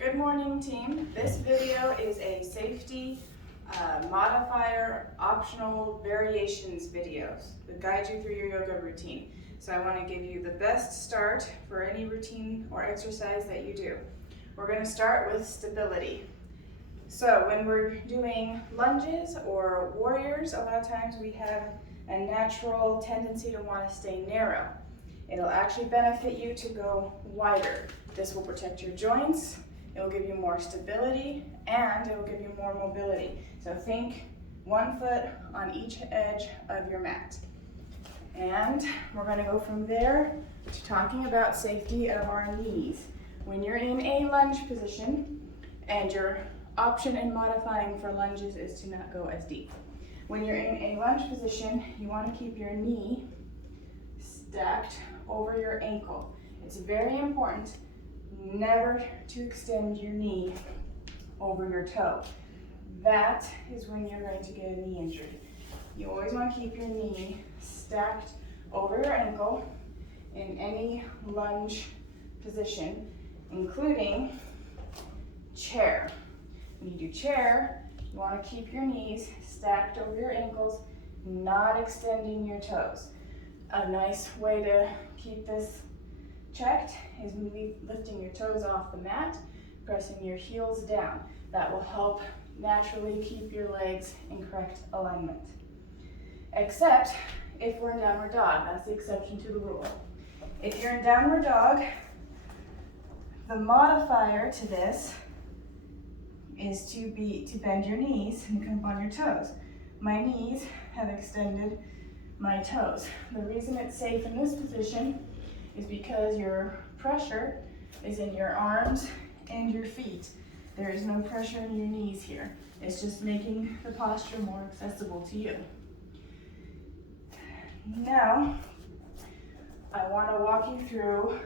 Good morning, team. This video is a safety modifier optional variations videos that guide you through your yoga routine. So I want to give you the best start for any routine or exercise that you do. We're going to start with stability. So when we're doing lunges or warriors, a lot of times we have a natural tendency to want to stay narrow. It'll actually benefit you to go wider. This will protect your joints, it will give you more stability, and it will give you more mobility. So think 1 foot on each edge of your mat. And we're going to go from there to talking about safety of our knees. When you're in a lunge position, and your option in modifying for lunges is to not go as deep. When you're in a lunge position, you want to keep your knee stacked over your ankle. It's very important never to extend your knee over your toe. That is when you're going to get a knee injury. You always want to keep your knee stacked over your ankle in any lunge position, including chair. When you do chair, you want to keep your knees stacked over your ankles, not extending your toes. A nice way to keep this checked is lifting your toes off the mat, pressing your heels down. That will help naturally keep your legs in correct alignment. Except if we're in downward dog, that's the exception to the rule. If you're in downward dog, the modifier to this is to bend your knees and come up on your toes. My knees have extended my toes. The reason it's safe in this position is because your pressure is in your arms and your feet. There is no pressure in your knees here. It's just making the posture more accessible to you. Now, I want to walk you through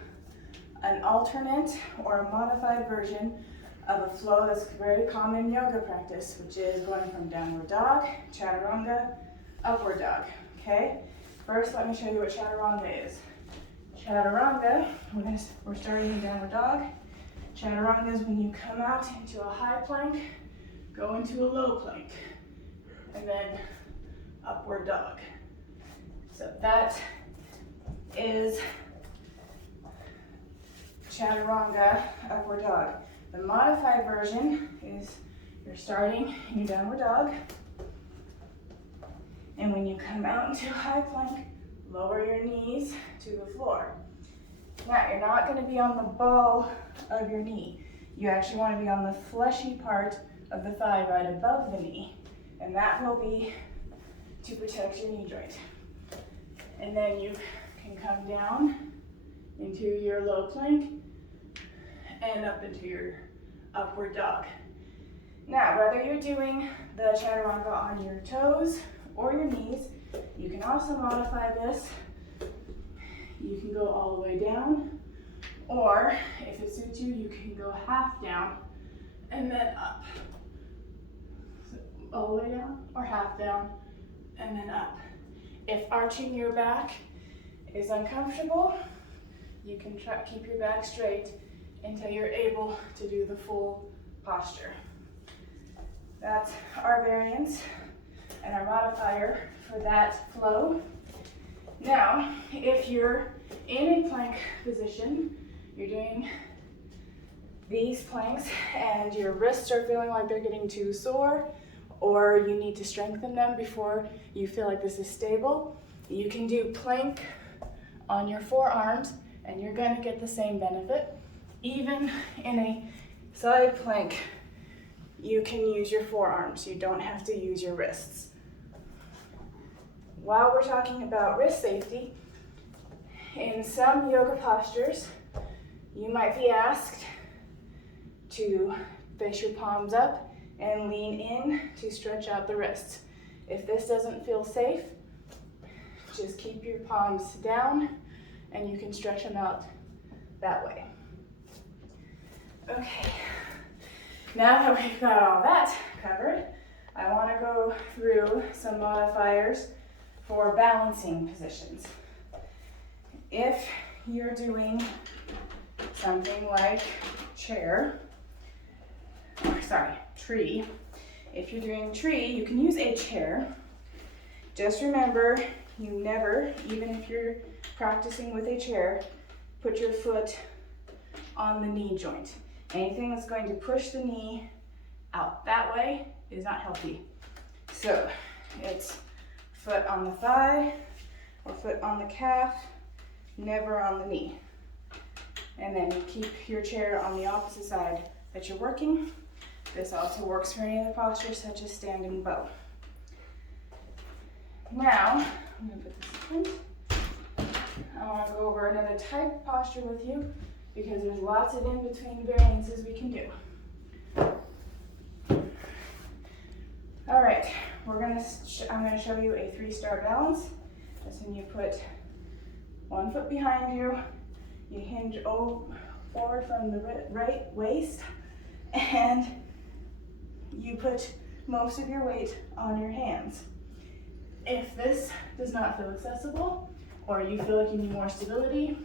an alternate or a modified version of a flow that's very common in yoga practice, which is going from downward dog, chaturanga, upward dog, okay? First, let me show you what chaturanga is. Chaturanga, we're starting in downward dog. Chaturanga is when you come out into a high plank, go into a low plank, and then upward dog. So that is chaturanga, upward dog. The modified version is you're starting in your downward dog, and when you come out into a high plank, lower your knees to the floor. Now, you're not going to be on the ball of your knee. You actually want to be on the fleshy part of the thigh right above the knee, and that will be to protect your knee joint. And then you can come down into your low plank and up into your upward dog. Now, whether you're doing the chaturanga on your toes or your knees, you can also modify this. You can go all the way down, or if it suits you, you can go half down and then up. So all the way down or half down and then up. If arching your back is uncomfortable, you can keep your back straight until you're able to do the full posture. That's our variance and our modifier for that flow. Now, if you're in a plank position, you're doing these planks and your wrists are feeling like they're getting too sore, or you need to strengthen them before you feel like this is stable, you can do plank on your forearms and you're going to get the same benefit. Even in a side plank, you can use your forearms. You don't have to use your wrists. While we're talking about wrist safety, in some yoga postures, you might be asked to face your palms up and lean in to stretch out the wrists. If this doesn't feel safe, just keep your palms down and you can stretch them out that way. Okay, now that we've got all that covered, I want to go through some modifiers for balancing positions. If you're doing something like chair, tree. If you're doing tree, you can use a chair. Just remember, you never, even if you're practicing with a chair, put your foot on the knee joint. Anything that's going to push the knee out that way is not healthy. So it's foot on the thigh or foot on the calf, never on the knee. And then you keep your chair on the opposite side that you're working. This also works for any other postures such as standing bow. Now, I'm going to put this in. I want to go over another type of posture with you because there's lots of in-between variances we can do. All right, I'm going to show you a 3-star balance. That's when you put one foot behind you, you hinge forward from the right waist, and you put most of your weight on your hands. If this does not feel accessible, or you feel like you need more stability,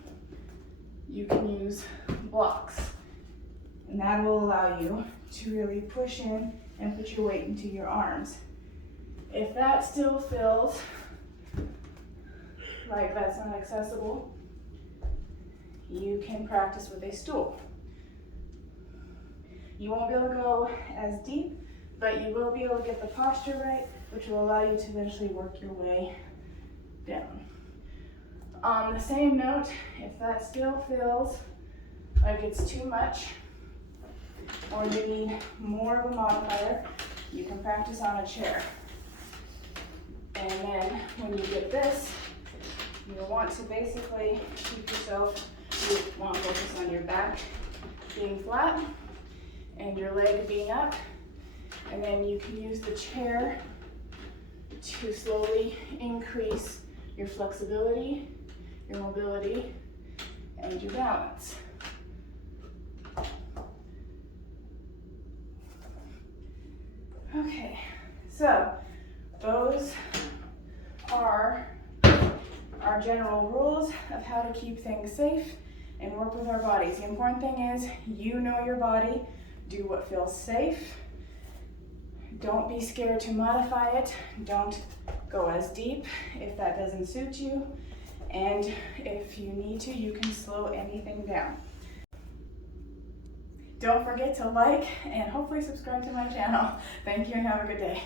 you can use blocks. And that will allow you to really push in and put your weight into your arms. If that still feels like that's not accessible, you can practice with a stool. You won't be able to go as deep, but you will be able to get the posture right, which will allow you to eventually work your way down. On the same note, if that still feels like it's too much, or you need more of a modifier, you can practice on a chair. And then when you get this, you'll want to basically keep yourself, you want to focus on your back being flat and your leg being up. And then you can use the chair to slowly increase your flexibility, your mobility, and your balance. Okay, so those are our general rules of how to keep things safe and work with our bodies. The important thing is you know your body, do what feels safe. Don't be scared to modify it. Don't go as deep if that doesn't suit you. And if you need to, you can slow anything down. Don't forget to like and hopefully subscribe to my channel. Thank you and have a good day.